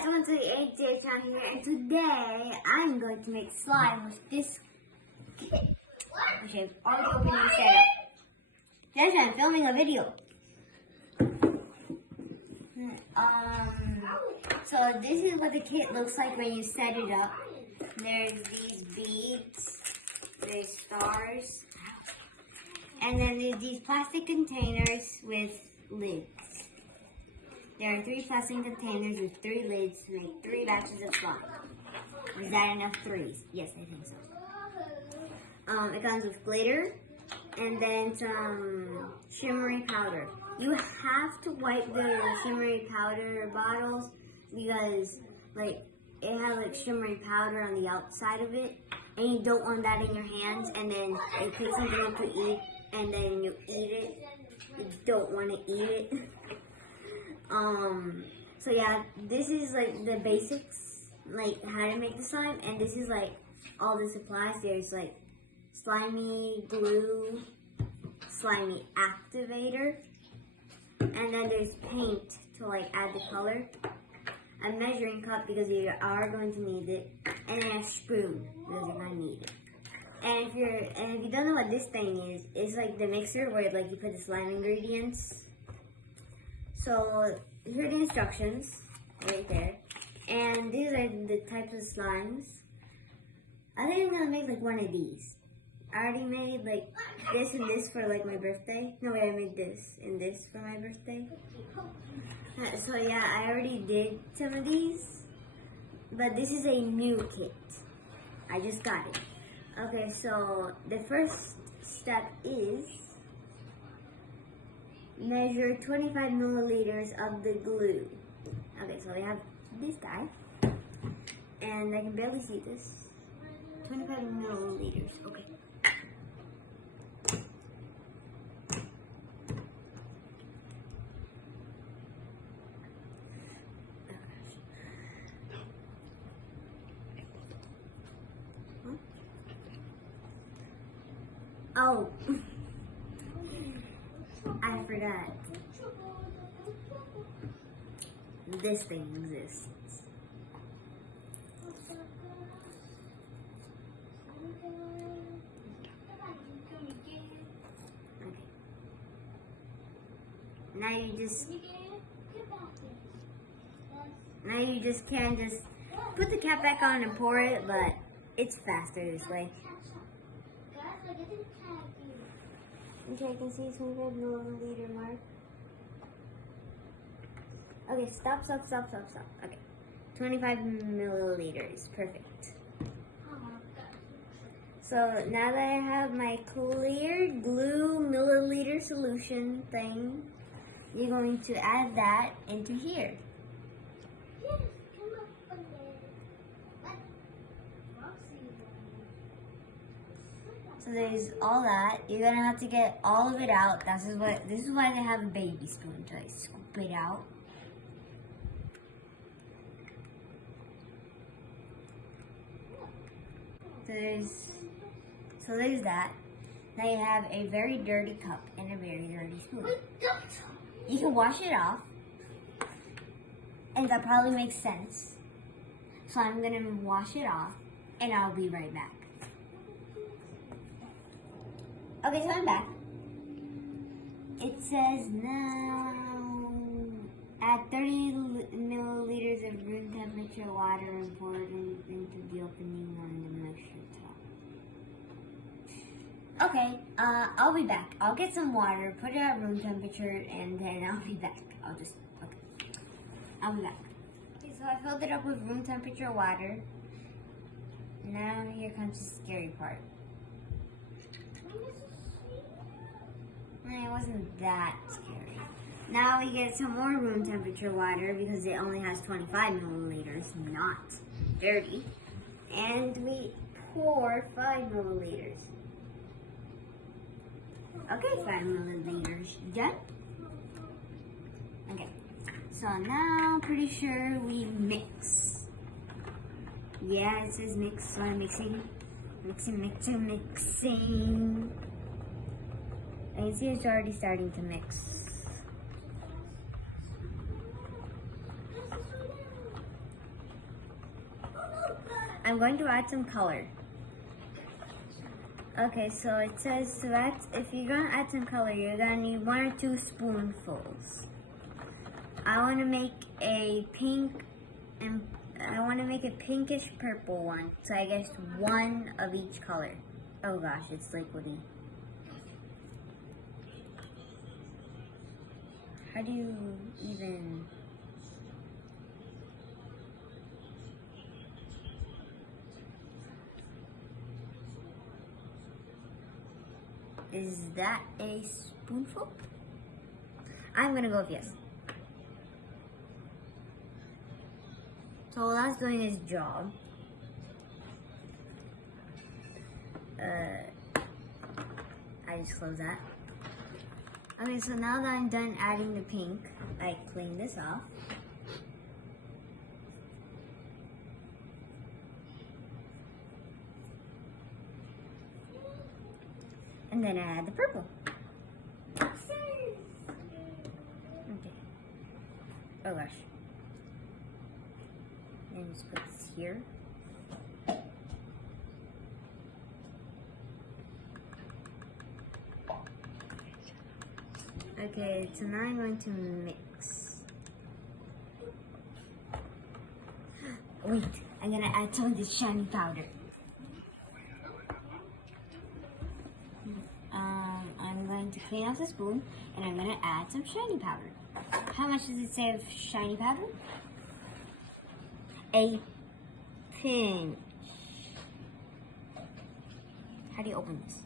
guys, welcome to the 8 channel here, and today I'm going to make slime with this kit, which I've already opened and set up. Guys, I'm filming a video. So this is what the kit looks like when you set it up. There's these beads, there's stars, and then there's these plastic containers with lids. There are 3 plastic containers with 3 lids to make 3 batches of slime. Is that enough 3s? Yes, I think so. It comes with glitter and then some shimmery powder. You have to wipe the shimmery powder bottles because it has shimmery powder on the outside of it, and you don't want that in your hands, and then you pick something up to eat and then you eat it. You don't want to eat it. So yeah, this is the basics, how to make the slime, and this is all the supplies. There's slimy glue, slimy activator, and then there's paint to add the color, a measuring cup because you are going to need it, and then a spoon because you're going to need it. And if you don't know what this thing is, it's the mixer where you put the slime ingredients. So here are the instructions right there, and these are the types of slimes. I think I'm gonna make one of these. I already made this and this for my birthday. No wait, I made this and this for my birthday. So yeah, I already did some of these, but this is a new kit. I just got it. Okay, so the first step is measure 25 milliliters of the glue. Okay, so we have this guy, and I can barely see this. 25 milliliters, okay. Oh, I forgot. This thing exists. Okay. Now you just can't just put the cap back on and pour it, but it's faster this way. Okay, I can see 25 milliliter mark. Okay, stop. Okay, 25 milliliters, perfect. So now that I have my clear glue milliliter solution thing, you're going to add that into here. So there's all that. You're gonna have to get all of it out. This is why they have a baby spoon to scoop it out. So there's that. Now you have a very dirty cup and a very dirty spoon. You can wash it off, and that probably makes sense. So I'm gonna wash it off, and I'll be right back. Okay, so I'm back. It says now add 30 milliliters of room temperature water and pour it into the opening on the mixture top. Okay, I'll be back. I'll get some water, put it at room temperature, and then I'll be back. I'll be back. Okay, so I filled it up with room temperature water. Now here comes the scary part. It wasn't that scary. Now we get some more room temperature water because it only has 25 milliliters, not 30. And we pour 5 milliliters. Okay, 5 milliliters done. Okay, so now pretty sure we mix. Yeah, it says mix, so I'm mixing. I can see it's already starting to mix. I'm going to add some color. Okay, so it says to add, if you're gonna add some color, you're gonna need 1 or 2 spoonfuls. I want to make a pink and I want to make a pinkish purple one. So I guess 1 of each color. Oh gosh, it's liquidy. How do you even... Is that a spoonful? I'm gonna go with yes. So while that's doing his job, I just close that. Okay, so now that I'm done adding the pink, I clean this off. And then I add the purple. Okay. Oh gosh. And just put this here. Okay, so now I'm going to mix. Wait, I'm gonna add some of this shiny powder. I'm going to clean off the spoon and I'm gonna add some shiny powder. How much does it say of shiny powder? A pinch. How do you open this?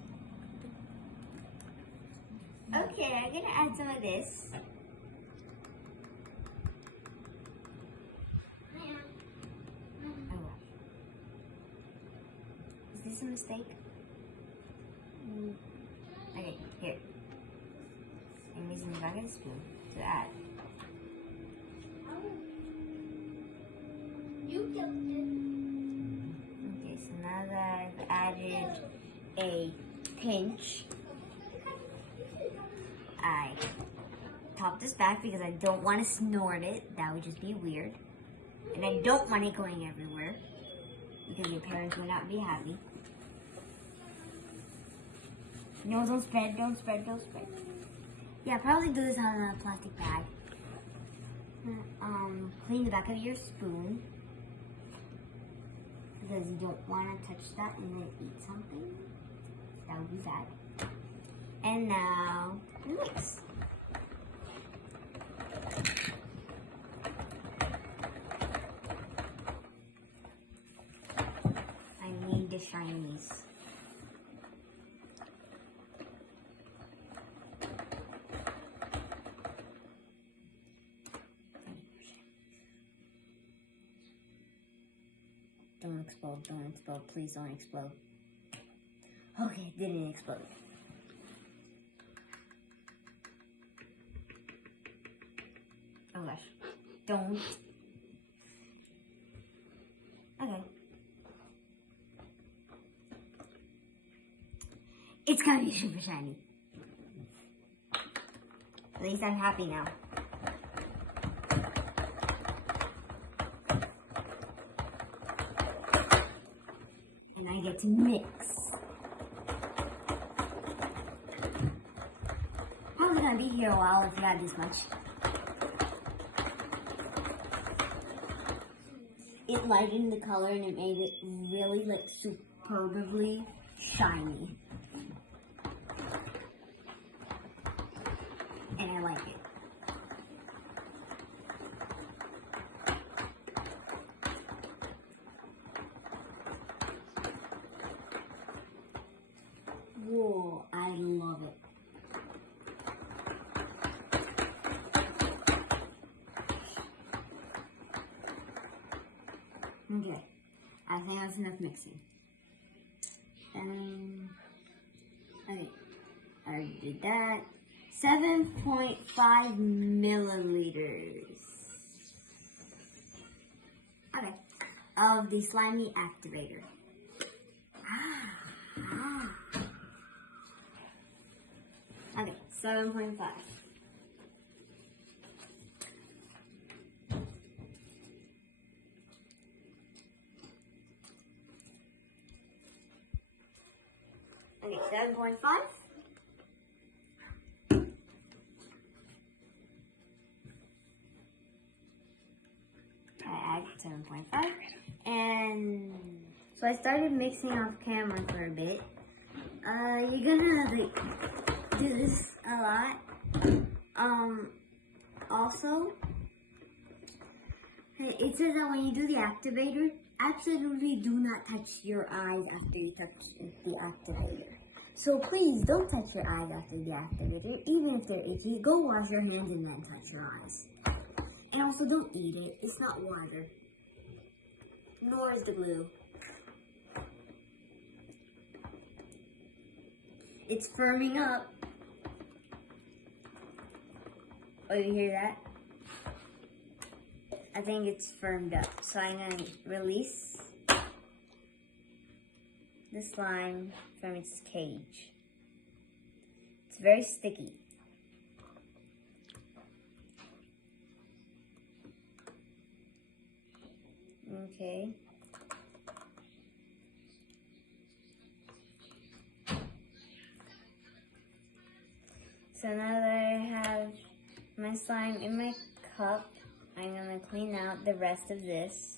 Okay, I'm gonna add some of this. Oh, is this a mistake? Okay, here. I'm using the back of the spoon to add. You killed it. Okay, so now that I've added a pinch, I top this back because I don't want to snort it. That would just be weird. And I don't want it going everywhere because your parents will not be happy. No, don't spread, don't spread, don't spread. Yeah, probably do this on a plastic bag. Clean the back of your spoon because you don't want to touch that and then eat something. That would be bad. And now, mix. I need the shinies. Don't explode, don't explode, please don't explode. Okay, it didn't explode. Oh gosh, don't. Okay. It's gonna be super shiny. At least I'm happy now. And I get to mix. Probably gonna be here a while if you add this much. It lightened the color and it made it really like superbly shiny. And I like it. Whoa, I love it. Okay, I think that's enough mixing. Okay, I already did that. 7.5 milliliters. Okay, of the slimy activator. Okay, 7.5. Okay, 7.5. I add 7.5. And so I started mixing off camera for a bit. You're gonna like do this a lot. Also, it says that when you do the activator, absolutely do not touch your eyes after you touch the activator. So please don't touch your eyes after the activator, even if they're itchy. Go wash your hands and then touch your eyes. And also don't eat it. It's not water. Nor is the glue. It's firming up. Oh, you hear that? I think it's firmed up. So I'm going to release the slime from its cage. It's very sticky. Okay. So now that I have my slime in my cup, I'm going to clean out the rest of this.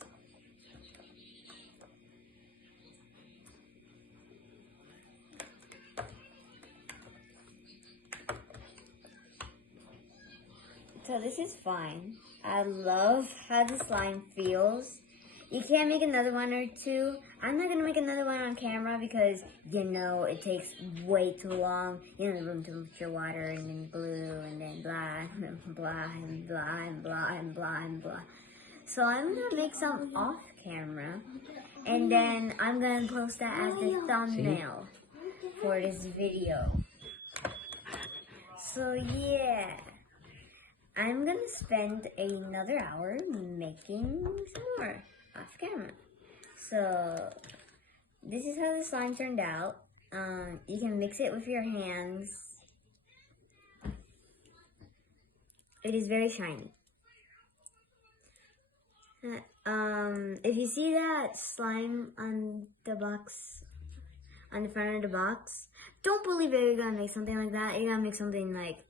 So this is fine. I love how the slime feels. You can't make another one or two. I'm not going to make another one on camera because, you know, it takes way too long. You know, room temperature water and then glue and then blah, and blah, and blah, and blah, and blah, and blah. So I'm going to make some off camera. And then I'm going to post that as the thumbnail for this video. So yeah. I'm going to spend another hour making some more off camera. So, this is how the slime turned out. You can mix it with your hands. It is very shiny. If you see that slime on the box, on the front of the box, don't believe that you're going to make something like that. You're going to make something like,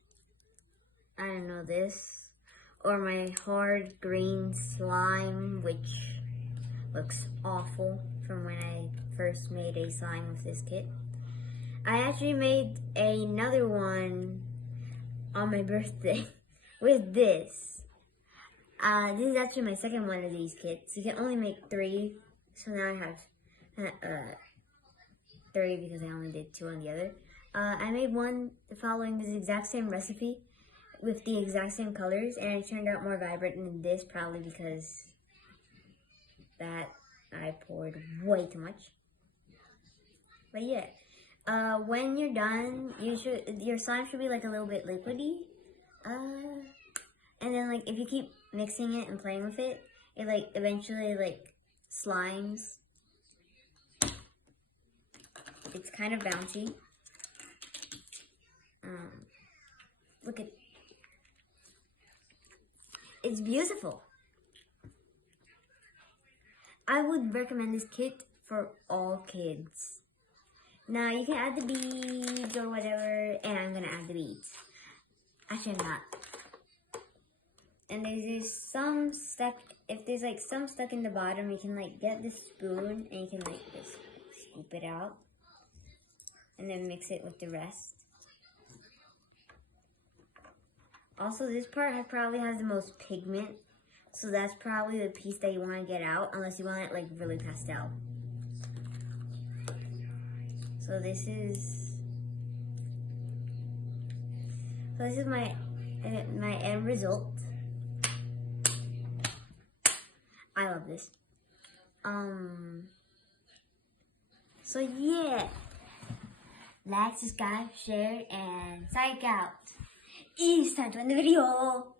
I don't know, this, or my hard green slime, which looks awful from when I first made a slime with this kit. I actually made another one on my birthday with this. This is actually my second one of these kits. You can only make 3, so now I have 3 because I only did 2 on the other. I made one following this exact same recipe with the exact same colors, and it turned out more vibrant than this, probably because that I poured way too much. But yeah, when you're done, your slime should be like a little bit liquidy, and then like if you keep mixing it and playing with it, it like eventually like slimes. It's kind of bouncy. Look at. It's beautiful. I would recommend this kit for all kids. Now you can add the beads or whatever, and I'm gonna add the beads. Actually, I'm not. And there's some stuck. If there's like some stuck in the bottom, you can like get the spoon and you can like just scoop it out, and then mix it with the rest. Also, this part probably has the most pigment, so that's probably the piece that you want to get out, unless you want it like really pastel. So this is my end result. I love this. So yeah, like, subscribe, share, and psych out. It's time to end the video.